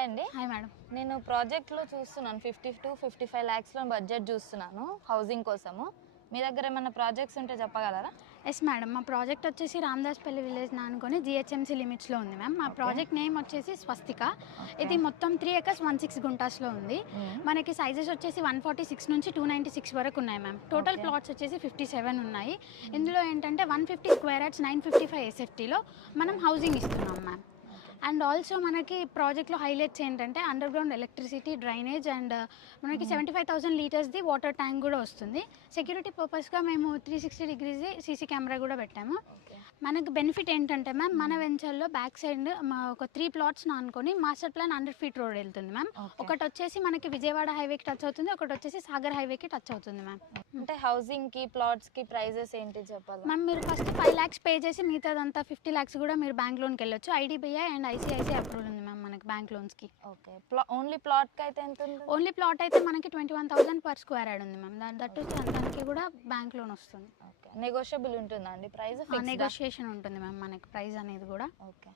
Hi అండి. Hi madam. నేను ప్రాజెక్ట్లో చూస్తున్నాను 50 to 55 lakhsలో బడ్జెట్ చూస్తున్నాను హౌసింగ్ కోసము. మీ దగ్గర ఏమైనా ప్రాజెక్ట్స్ ఉంటే చెప్పగలరా? ఎస్ మేడం, మా ప్రాజెక్ట్ వచ్చేసి రామదాస్పల్లి విలేజ్ అనుకొని జిహెచ్ఎంసీ లిమిట్స్లో ఉంది మ్యామ్. మా ప్రాజెక్ట్ నేమ్ వచ్చేసి స్వస్తిక. ఇది మొత్తం 3 acres 16 గుంటాస్లో ఉంది. మనకి సైజెస్ వచ్చేసి 146 నుంచి 296 వరకు ఉన్నాయి మ్యామ్. టోటల్ ప్లాట్స్ వచ్చేసి 57 ఉన్నాయి. ఇందులో ఏంటంటే 150 square yards 955 SFTలో మనం హౌసింగ్ ఇస్తున్నాం మ్యామ్. అండ్ ఆల్సో మనకి ప్రాజెక్ట్లో హైలైట్స్ ఏంటంటే under ground electricity, drainage and మనకి 75,000 లీటర్స్ది వాటర్ ట్యాంక్ కూడా వస్తుంది. సెక్యూరిటీ పర్పస్గా మేము 360 degrees సీసీ కెమెరా కూడా పెట్టాము. మనకు బెనిఫిట్ ఏంటంటే మ్యామ్, మన వెంచర్లో బ్యాక్ సైడ్ ఒక 3 plots అనుకొని మాస్టర్ ప్లాన్ 100 feet రోడ్ వెళ్తుంది మ్యామ్. ఒకటి వచ్చేసి మనకి విజయవాడ హైవేకి టచ్ అవుతుంది, ఒకటి వచ్చేసి సాగర్ హైవేకి టచ్ అవుతుంది మ్యామ్. అంటే హౌసింగ్కి ప్లాట్స్కి ప్రైజెస్ ఏంటి చెప్పాలి మ్యామ్? మీరు ఫస్ట్ 5 lakhs పే చేసి మిగతాదంతా 50 lakhs కూడా మీరు బ్యాంక్ లోన్కి వెళ్ళొచ్చు. IDBI అండ్ ICICI అప్రూవల్ ఉంది మ్యామ్ మనకి బ్యాంక్ లోన్స్కి. ఓకే. ఓన్లీ ప్లాట్కి అయితే ఎంత ఉంది? ఓన్లీ ప్లాట్ అయితే మనకి 21,000 per square yard ఉంది మ్యామ్. దట్టు దానికి కూడా బ్యాంక్ లోన్ వస్తుంది. ఓకే. నెగోషియబుల్ ఉంటుందా అండి ప్రైస్? నెగోషియేషన్ ఉంటుంది మ్యామ్ మనకి ప్రైస్ అనేది కూడా. ఓకే.